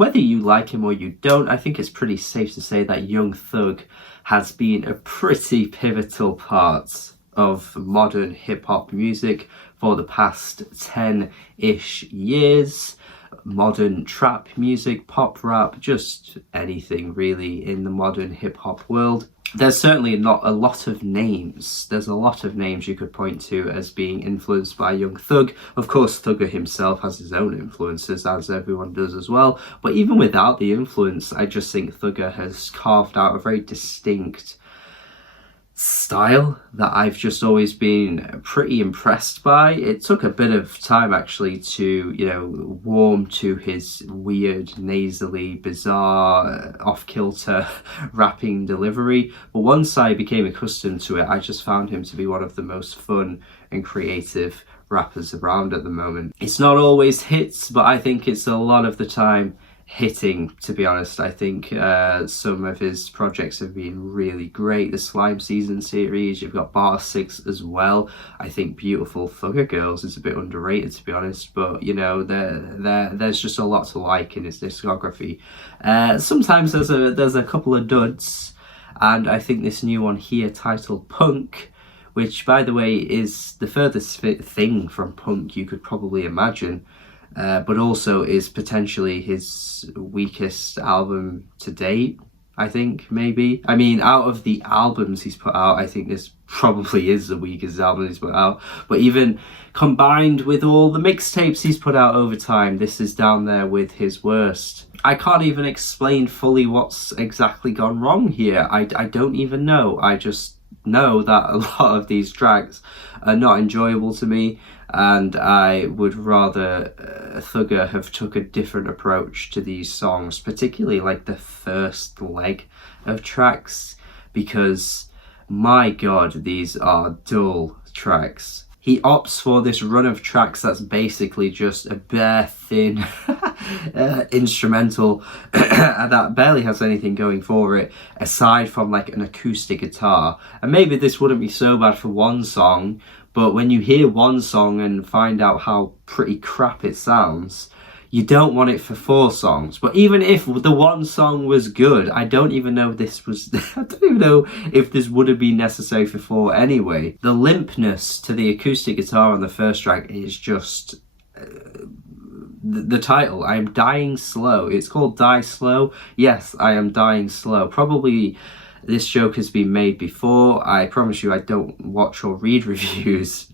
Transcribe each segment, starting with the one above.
whether you like him or you don't, I think it's pretty safe to say that Young Thug has been a pretty pivotal part of modern hip-hop music for the past 10-ish years. Modern trap music, pop rap, just anything really in the modern hip-hop world. There's certainly not a lot of names. There's a lot of names you could point to as being influenced by Young Thug. Of course, Thugger himself has his own influences, as everyone does as well. But even without the influence, I just think Thugger has carved out a very distinct style that I've just always been pretty impressed by. It took a bit of time actually to, you know, warm to his weird, nasally, bizarre, off-kilter rapping delivery. But once I became accustomed to it, I just found him to be one of the most fun and creative rappers around at the moment. It's not always hits, but I think it's a lot of the time hitting, to be honest. I think some of his projects have been really great. The Slime Season series, you've got Bar 6 as well. I think Beautiful Thugger Girls is a bit underrated, to be honest, but you know, there's just a lot to like in his discography. Sometimes there's a couple of duds, and I think this new one here titled Punk, which by the way is the furthest thing from punk you could probably imagine, but also is potentially his weakest album to date, I think, maybe. I mean, out of the albums he's put out, I think this probably is the weakest album he's put out. But even combined with all the mixtapes he's put out over time, this is down there with his worst. I can't even explain fully what's exactly gone wrong here. I don't even know. I just know that a lot of these tracks are not enjoyable to me, and I would rather Thugger have took a different approach to these songs, particularly like the first leg of tracks, because my god, these are dull tracks. He opts for this run of tracks that's basically just a bare thin instrumental that barely has anything going for it aside from like an acoustic guitar. And maybe this wouldn't be so bad for one song, but when you hear one song and find out how pretty crap it sounds, you don't want it for 4 songs. But even if the one song was good, I don't even know if this would have been necessary for 4 anyway. The limpness to the acoustic guitar on the first track is just the title, I Am Dying Slow. It's called Die Slow. Yes, I am dying slow. Probably this joke has been made before. I promise you I don't watch or read reviews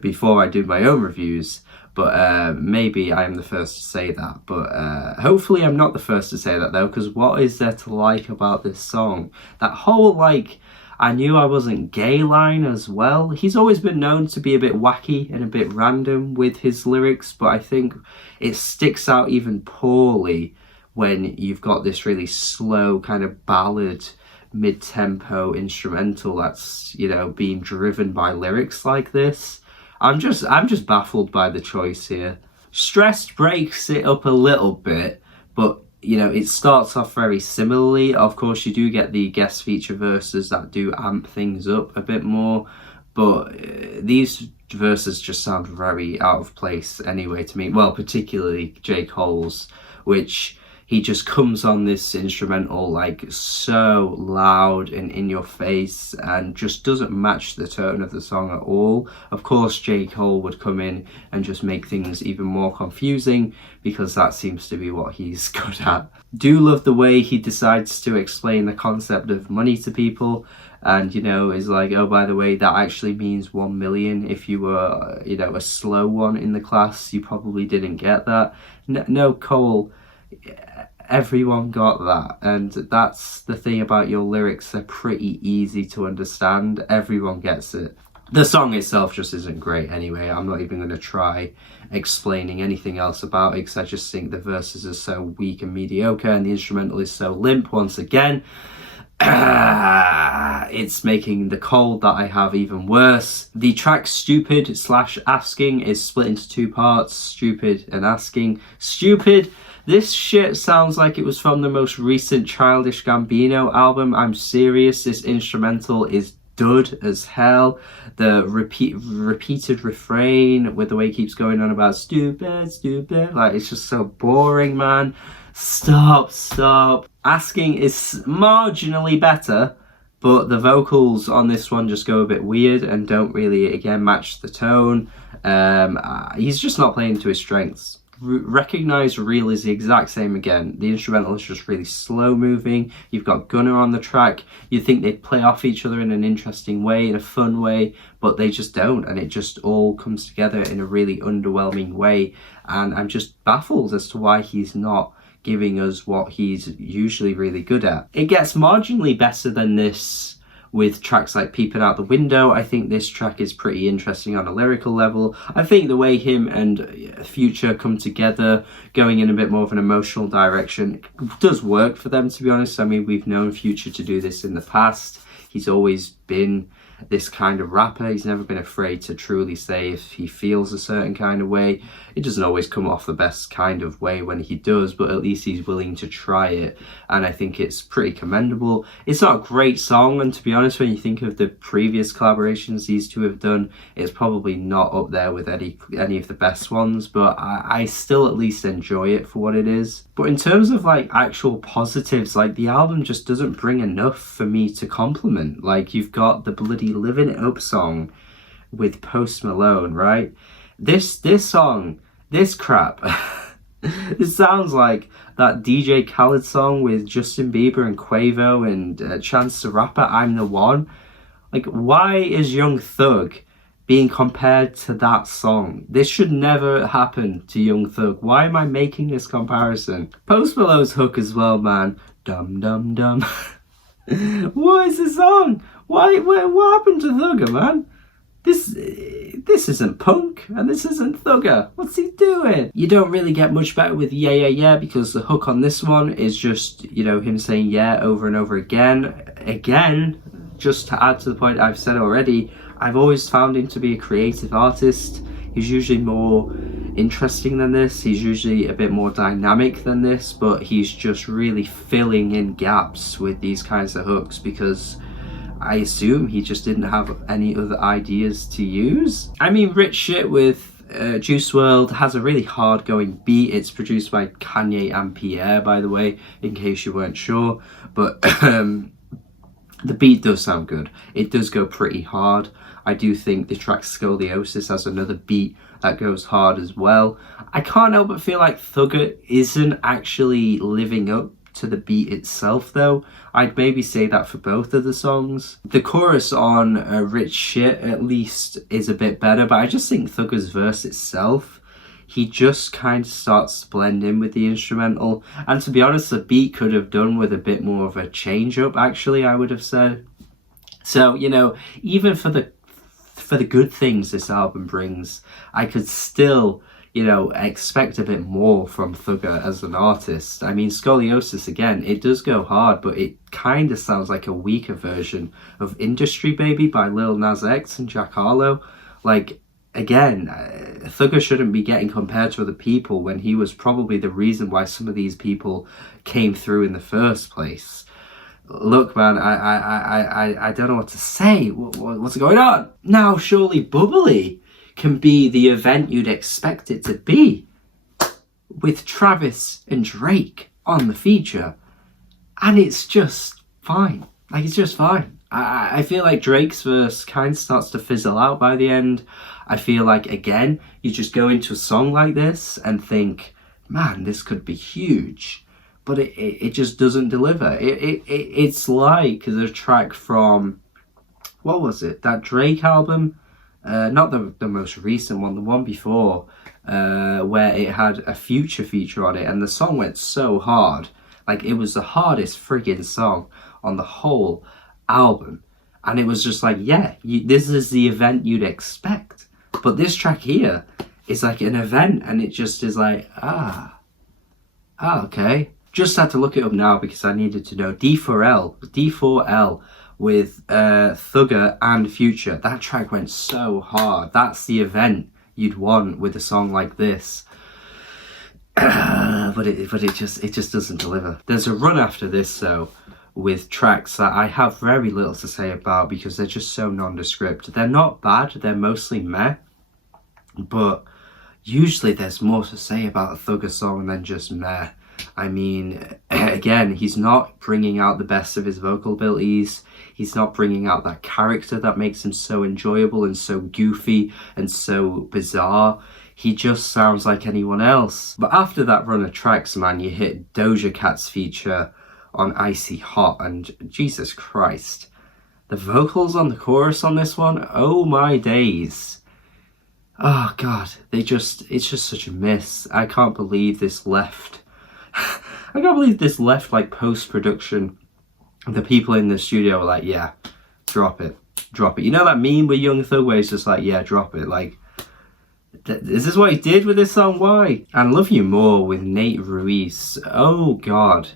before I do my own reviews. But maybe I'm the first to say that. But hopefully I'm not the first to say that though, because what is there to like about this song? That whole like, I knew I wasn't gay line as well. He's always been known to be a bit wacky and a bit random with his lyrics, but I think it sticks out even poorly when you've got this really slow kind of ballad mid-tempo instrumental that's, you know, being driven by lyrics like this. I'm just baffled by the choice here. Stressed breaks it up a little bit, but you know, it starts off very similarly. Of course, you do get the guest feature verses that do amp things up a bit more, but these verses just sound very out of place anyway to me. Well, particularly J. Cole's, which he just comes on this instrumental like so loud and in your face and just doesn't match the tone of the song at all. Of course, J. Cole would come in and just make things even more confusing because that seems to be what he's good at. Do love the way he decides to explain the concept of money to people, and you know, is like, oh, by the way, that actually means 1 million. If you were, you know, a slow one in the class, you probably didn't get that. No, Cole, everyone got that, and that's the thing about your lyrics, they're pretty easy to understand. Everyone gets it. The song itself just isn't great anyway. I'm not even going to try explaining anything else about it because I just think the verses are so weak and mediocre and the instrumental is so limp once again. It's making the cold that I have even worse. The track Stupid / Asking is split into 2 parts, Stupid and Asking. Stupid, this shit sounds like it was from the most recent Childish Gambino album. I'm serious, this instrumental is dud as hell. The repeated refrain with the way it keeps going on about stupid, stupid, like it's just so boring, man. Stop. Asking is marginally better, but the vocals on this one just go a bit weird and don't really, again, match the tone. He's just not playing to his strengths. Recognize Real is the exact same again. The instrumental is just really slow moving. You've got Gunner on the track. You'd think they'd play off each other in an interesting way, in a fun way, but they just don't, and it just all comes together in a really underwhelming way. And I'm just baffled as to why he's not giving us what he's usually really good at. It gets marginally better than this with tracks like Peeping Out the Window. I think this track is pretty interesting on a lyrical level. I think the way him and Future come together, going in a bit more of an emotional direction, does work for them, to be honest. I mean, we've known Future to do this in the past. He's always been this kind of rapper. He's never been afraid to truly say if he feels a certain kind of way. It doesn't always come off the best kind of way when he does, but at least he's willing to try it, and I think it's pretty commendable. It's not a great song, and to be honest, when you think of the previous collaborations these two have done, it's probably not up there with any of the best ones, but I still at least enjoy it for what it is. But in terms of like actual positives, like the album just doesn't bring enough for me to compliment. Like, you've got the bloody Living It Up song with Post Malone, right? This song, this crap, it sounds like that DJ Khaled song with Justin Bieber and Quavo and Chance the Rapper, I'm the One. Like, why is Young Thug being compared to that song? This should never happen to Young Thug. Why am I making this comparison? Post Malone's hook as well, man. Dum dum dum. What is this song? What happened to Thugger, man? This isn't punk, and this isn't Thugger. What's he doing? You don't really get much better with Yeah Yeah Yeah, because the hook on this one is just, you know, him saying yeah over and over again. Again, just to add to the point I've said already, I've always found him to be a creative artist. He's usually more interesting than this. He's usually a bit more dynamic than this, but he's just really filling in gaps with these kinds of hooks because I assume he just didn't have any other ideas to use. I mean, Rich Shit with Juice WRLD has a really hard going beat. It's produced by Kanye and Pierre, by the way, in case you weren't sure. But the beat does sound good. It does go pretty hard. I do think the track Scoliosis has another beat that goes hard as well. I can't help but feel like Thugger isn't actually living up to the beat itself, though. I'd maybe say that for both of the songs. The chorus on Rich Shit at least is a bit better, but I just think Thugger's verse itself, he just kind of starts to blend in with the instrumental. And to be honest, the beat could have done with a bit more of a change up, actually, I would have said. So, you know, even for the good things this album brings, I could still, you know, expect a bit more from Thugger as an artist. I mean, Scoliosis, again, it does go hard, but it kind of sounds like a weaker version of Industry Baby by Lil Nas X and Jack Harlow. Like, again, Thugger shouldn't be getting compared to other people when he was probably the reason why some of these people came through in the first place. Look, man, I don't know what to say. What's going on? Now, surely Bubbly can be the event you'd expect it to be, with Travis and Drake on the feature, and it's just fine. Like, it's just fine. I feel like Drake's verse kind of starts to fizzle out by the end. I feel like, again, you just go into a song like this and think, man, this could be huge. But it just doesn't deliver. It's like the track from, what was it? That Drake album? Not the most recent one, the one before, where it had a Future feature on it, and the song went so hard. Like, it was the hardest friggin' song on the whole album. And it was just like, yeah, this is the event you'd expect. But this track here is like an event, and it just is like, okay. Just had to look it up now because I needed to know. D4L with Thugger and Future. That track went so hard. That's the event you'd want with a song like this. But it just doesn't deliver. There's a run after this though, with tracks that I have very little to say about because they're just so nondescript. They're not bad. They're mostly meh. But usually there's more to say about a Thugger song than just meh. I mean, again, he's not bringing out the best of his vocal abilities. He's not bringing out that character that makes him so enjoyable and so goofy and so bizarre. He just sounds like anyone else. But after that run of tracks, man, you hit Doja Cat's feature on Icy Hot, and Jesus Christ, the vocals on the chorus on this one, oh my days. Oh God, it's just such a miss. I can't believe this left. I can't believe this left like post-production. The people in the studio were like, yeah, drop it. You know that meme with Young Thug where he's just like, yeah, drop it. Like, this is what he did with this song, why? And Love You More with Nate Ruiz. Oh God.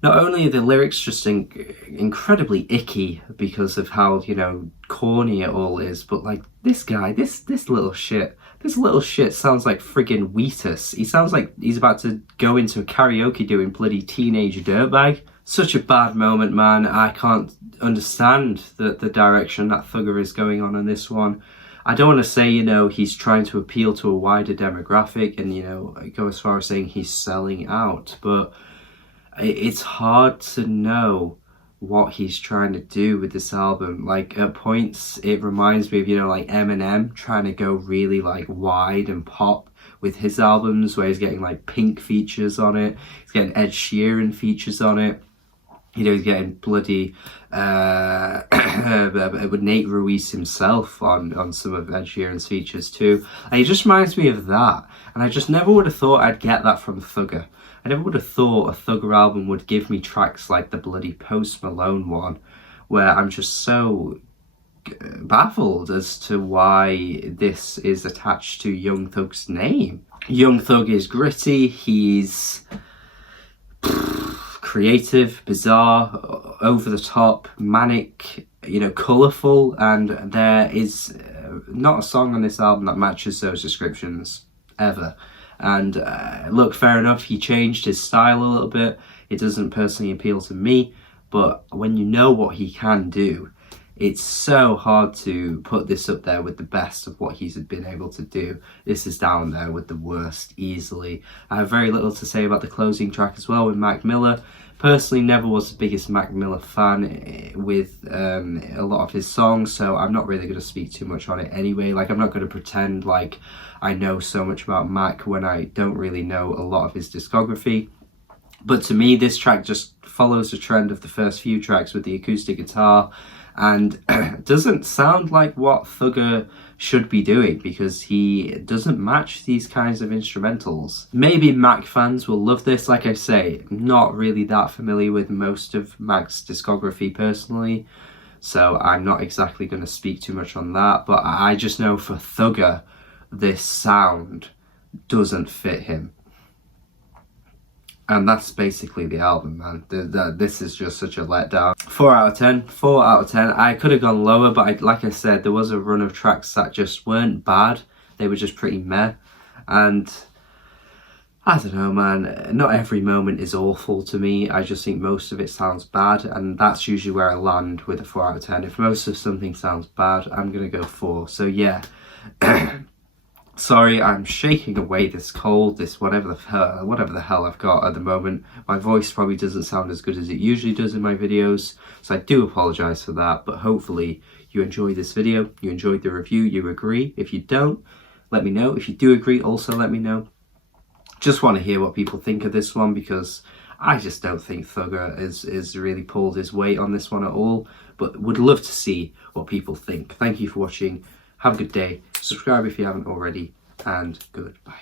Not only are the lyrics just incredibly icky because of how, you know, corny it all is, but like this guy, this little shit sounds like friggin' Wheatus. He sounds like he's about to go into a karaoke doing bloody Teenage Dirtbag. Such a bad moment, man. I can't understand the direction that Thugger is going on in this one. I don't want to say, you know, he's trying to appeal to a wider demographic and, you know, go as far as saying he's selling out, but it's hard to know what he's trying to do with this album. Like, at points it reminds me of, you know, like Eminem trying to go really like wide and pop with his albums, where he's getting like Pink features on it, he's getting Ed Sheeran features on it, you know, he's getting bloody with Nate Ruiz himself on some of Ed Sheeran's features too. And it just reminds me of that, and I just never would have thought I'd get that from Thugger. I never would have thought a Thugger album would give me tracks like the bloody Post Malone one, where I'm just so baffled as to why this is attached to Young Thug's name. Young Thug is gritty, he's creative, bizarre, over the top, manic, you know, colourful, and there is not a song on this album that matches those descriptions, ever. And look, fair enough, he changed his style a little bit. It doesn't personally appeal to me, but when you know what he can do, it's so hard to put this up there with the best of what he's been able to do. This is down there with the worst, easily. I have very little to say about the closing track as well with Mac Miller. Personally, never was the biggest Mac Miller fan with a lot of his songs, so I'm not really going to speak too much on it anyway. Like, I'm not going to pretend like I know so much about Mac when I don't really know a lot of his discography. But to me, this track just follows the trend of the first few tracks with the acoustic guitar, and doesn't sound like what Thugger should be doing, because he doesn't match these kinds of instrumentals. Maybe Mac fans will love this. Like I say, not really that familiar with most of Mac's discography personally, so I'm not exactly going to speak too much on that, but I just know for Thugger, this sound doesn't fit him. And that's basically the album, man. This is just such a letdown. 4 out of 10. 4 out of 10. I could have gone lower, but like I said, there was a run of tracks that just weren't bad. They were just pretty meh. And I don't know, man. Not every moment is awful to me. I just think most of it sounds bad. And that's usually where I land with a 4 out of 10. If most of something sounds bad, I'm going to go 4. So yeah. Sorry, I'm shaking away this cold, this whatever the hell I've got at the moment. My voice probably doesn't sound as good as it usually does in my videos, so I do apologise for that, but hopefully you enjoyed this video, you enjoyed the review, you agree. If you don't, let me know. If you do agree, also let me know. Just want to hear what people think of this one, because I just don't think Thugger is really pulled his weight on this one at all, but would love to see what people think. Thank you for watching. Have a good day. Subscribe if you haven't already, and goodbye.